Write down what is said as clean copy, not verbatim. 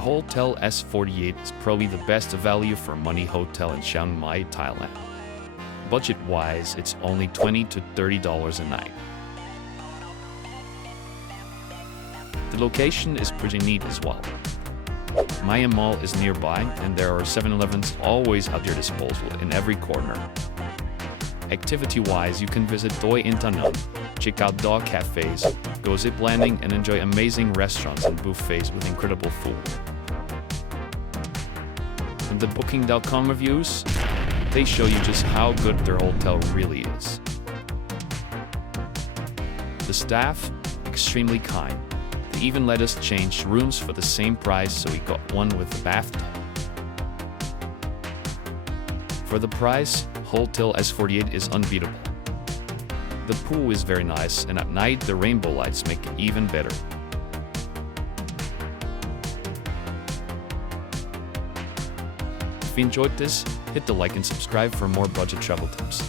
The Hotel S48 is probably the best value for money hotel in Chiang Mai, Thailand. Budget-wise, it's only $20 to $30 a night. The location is pretty neat as well. Nimmanhaemin Mall is nearby, and there are 7-Elevens always at your disposal in every corner. Activity-wise, you can visit Doi Intanon, check out dog cafes, go ziplining, and enjoy amazing restaurants and buffets with incredible food. And the Booking.com reviews, they show you just how good their hotel really is. The staff, extremely kind. They even let us change rooms for the same price, so we got one with a bathtub. For the price, Hotel S48 is unbeatable. The pool is very nice, and at night the rainbow lights make it even better. If you enjoyed this, hit the like and subscribe for more budget travel tips.